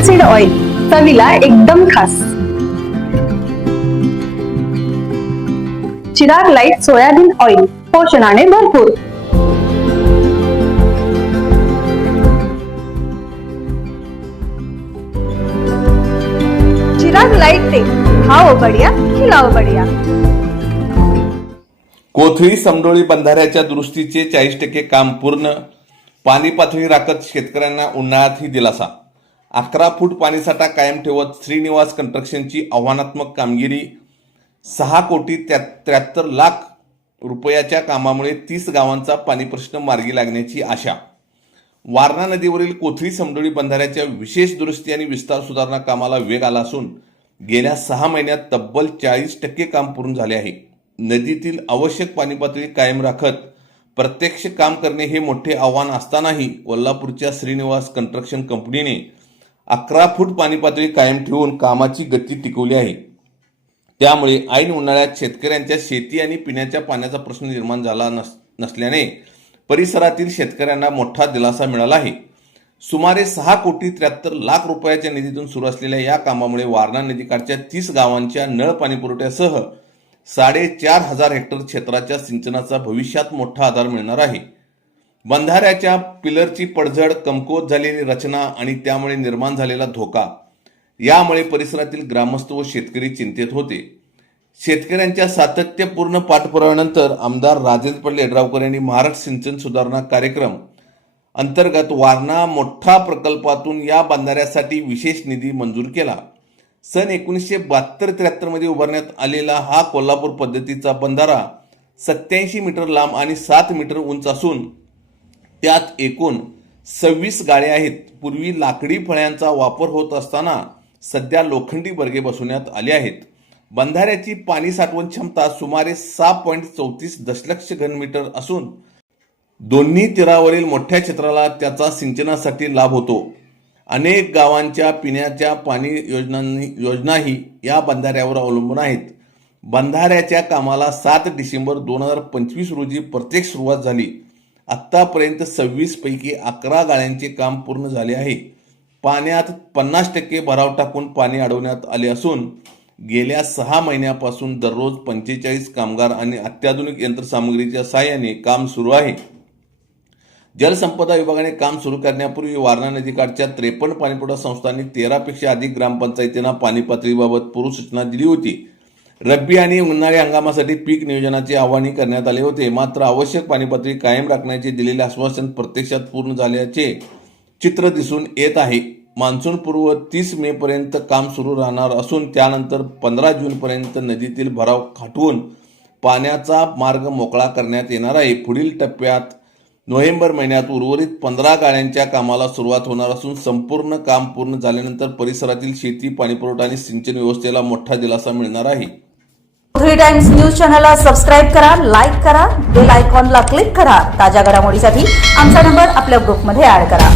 Apple seed oil, चवीला एकदम खास. चिराग लाईट सोयाबीन ऑइल, पोषणाने भरपूर. चिराग लाईट तेल, खाओ बढिया, खिलाओ बढिया. कोथळी समडोळी बंधाऱ्याच्या दुरुस्तीचे 40% काम पूर्ण. पाणी पातळी राखत शेतकऱ्यांना उन्हाळ्यातही दिलासा. 11 फूट पाणीसाठा कायम ठेवत श्रीनिवास कंस्ट्रक्शनची आव्हानात्मक कामगिरी. 6,73,00,000 रुपयाच्या कामामुळे 30 गावांचा पाणी प्रश्न मार्गी लागण्याची आशा. वारणा नदीवरील कोथळी समडोळी बंधाऱ्याच्या विशेष दुरुस्ती आणि विस्तार सुधारणा कामाला वेग आला असून गेल्या 6 महिन्यात तब्बल 40% काम पूर्ण झाले आहे. नदीतील आवश्यक पाणी पातळी कायम राखत प्रत्यक्ष काम करणे हे मोठे आव्हान असतानाही कोल्हापूरच्या श्रीनिवास कंस्ट्रक्शन कंपनीने 11 फूट पाणी पातळी कायम ठेवून कामाची गती टिकवली आहे. त्यामुळे ऐन उन्हाळ्यात शेतकऱ्यांच्या शेती आणि पिण्याच्या पाण्याचा प्रश्न निर्माण झाला नसल्याने परिसरातील शेतकऱ्यांना मोठा दिलासा मिळाला आहे. सुमारे 6,73,00,000 रुपयाच्या निधीतून सुरू असलेल्या या कामामुळे वारणा नदीकाठच्या 30 गावांच्या नळ पाणी पुरवठ्यासह 4,500 हेक्टर क्षेत्राच्या सिंचनाचा भविष्यात मोठा आधार मिळणार आहे. बंधाऱ्याच्या पिलरची पडझड, कमकुवत झालेली रचना आणि त्यामुळे निर्माण झालेला धोका यामुळे परिसरातील ग्रामस्थ व शेतकरी चिंतेत होते. शेतकऱ्यांच्या सातत्यपूर्ण पाठपुराव्यानंतर आमदार राजेंद्र येड्रावकर यांनी महाराष्ट्र सिंचन सुधारणा कार्यक्रम अंतर्गत वारणा मोठा प्रकल्पातून या बंधाऱ्यासाठी विशेष निधी मंजूर केला. सन 1972-73 मध्ये उभारण्यात आलेला हा कोल्हापूर पद्धतीचा बंधारा 87 मीटर लांब आणि 7 मीटर उंच असून त्यात एकूण 26 गाळे आहेत. पूर्वी लाकडी फळ्यांचा वापर होत असताना सध्या लोखंडी बर्गे बसवण्यात आले आहेत. बंधाऱ्याची पाणी साठवण क्षमता सुमारे 6.34 दशलक्ष घनमीटर असून दोन्ही तीरावरील मोठ्या क्षेत्राला त्याचा सिंचनासाठी लाभ होतो. अनेक गावांच्या पिण्याच्या पाणी योजनाही या बंधाऱ्यावर अवलंबून आहेत. बंधाऱ्याच्या कामाला 7 डिसेंबर 2025 रोजी प्रत्यक्ष सुरुवात झाली. आत्तापर्यंत 26 पैकी 11 गाळ्यांचे काम पूर्ण झाले आहे. पाण्यात 50% भराव टाकून पाणी अडवण्यात आले असून गेल्या 6 महिन्यापासून दररोज 45 कामगार आणि अत्याधुनिक यंत्रसामुग्रीच्या सहाय्याने काम सुरू आहे. जलसंपदा विभागाने काम सुरू करण्यापूर्वी वारणा नदीकाठच्या 53 पाणीपुरवठा संस्थांनी 13 पेक्षा अधिक ग्रामपंचायतींना पाणी पातळीबाबत पूर्वसूचना दिली होती. रब्बी आणि उन्हाळी हंगामासाठी पीक नियोजनाचे आवाहन करण्यात आले होते. मात्र आवश्यक पाणी पातळी कायम राखण्याचे दिलेले आश्वासन प्रत्यक्षात पूर्ण झाल्याचे चित्र दिसून येत आहे. मान्सून पूर्व 30 मे पर्यंत काम सुरू राहणार असून त्यानंतर 15 जून पर्यंत नदीतील भराव खाटवून पाण्याचा मार्ग मोकळा करण्यात येणार आहे. पुढील टप्प्यात नोव्हेंबर महिन्यात उर्वरित 15 गाळ्यांच्या कामाला सुरुवात होणार असून संपूर्ण काम पूर्ण झाल्यानंतर परिसरातील शेती, पाणीपुरवठा आणि सिंचन व्यवस्थेला मोठा दिलासा मिळणार आहे. कोथळी टाइम्स न्यूज चॅनलला सबस्क्राईब करा, लाईक करा, बेल आयकॉनला क्लिक करा. ताज्या घडामोडीसाठी आमचा नंबर आपल्या ग्रुपमध्ये ऍड करा.